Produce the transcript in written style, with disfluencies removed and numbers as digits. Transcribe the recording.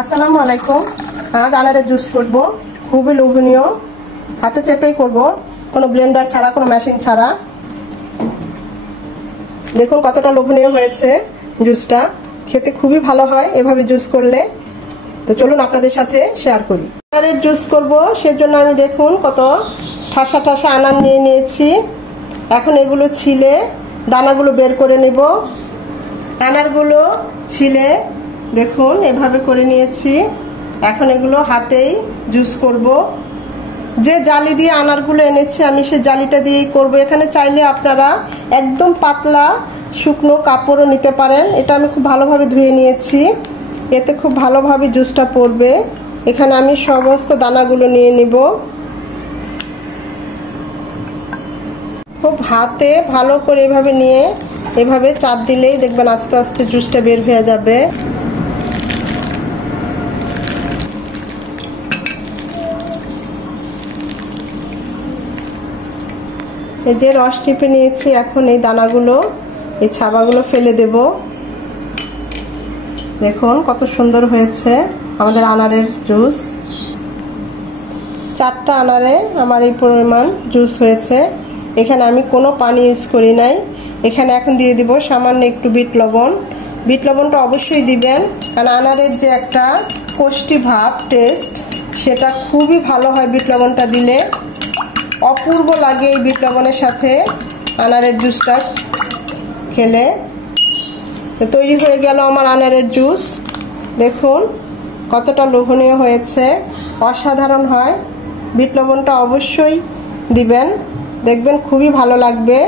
আসসালামু আলাইকুম। আজ আনারের জুস করব, খুবই লোভনীয়। হাতে চেপেই করব, কোনো ব্লেন্ডার ছাড়া, কোনো মেশিন ছাড়া। দেখুন কতটা লোভনীয় হয়েছে জুসটা। খেতে খুবই ভালো হয় এভাবে জুস করলে। তো চলুন আপনাদের সাথে শেয়ার করি। আনারের জুস করব, সেজন্য আমি দেখুন কত ঠাসা ঠাসা আনার নিয়ে নিয়েছি। এখন এগুলো ছিলে দানাগুলো বের করে নেব। আনারগুলো ছিলে দেখুন এভাবে করে নিয়েছি। এখন এগুলো হাতেই জুস করব। যে জালি দিয়ে আনারগুলো এনেছি আমি সেই জালিটা দিয়েই করব। এখানে চাইলে আপনারা একদম পাতলা শুকনো কাপড়ও নিতে পারেন। এটা আমি খুব ভালোভাবে ধুয়ে নিয়েছি, এতে খুব ভালোভাবে জুসটা পড়বে। এখানে আমি সমস্ত দানাগুলো নিয়ে নিব। খুব হাতে ভালো করে এভাবে নিয়ে এভাবে চাপ দিলেই দেখবেন আস্তে আস্তে জুসটা বের হয়ে যাবে। এই যে রস চিপে নিয়েছি, এখন এই দানাগুলো, এই ছাবাগুলো ফেলে দেব। দেখুন কত সুন্দর হয়েছে আমাদের আনারের জুস। 4টা আনারে আমার এই পরিমাণ জুস হয়েছে। এখানে আমি কোনো পানি ইউজ করি নাই। এখানে এখন দিয়ে দিব সামান্য একটু বিট লবণ। বিট লবণটা অবশ্যই দিবেন, কারণ আনারের যে একটা পুষ্টি ভাব টেস্ট, সেটা খুবই ভালো হয় বিট লবণটা দিলে। অপূর্ব লাগে এই বিট লবণের সাথে আনারের জুসটা খেলে। তৈরি হয়ে গেল আমার আনারের জুস। দেখুন কতটা লোভনীয় হয়েছে, অসাধারণ হয়। বিট লবণটা অবশ্যই দিবেন, দেখবেন খুবই ভালো লাগবে।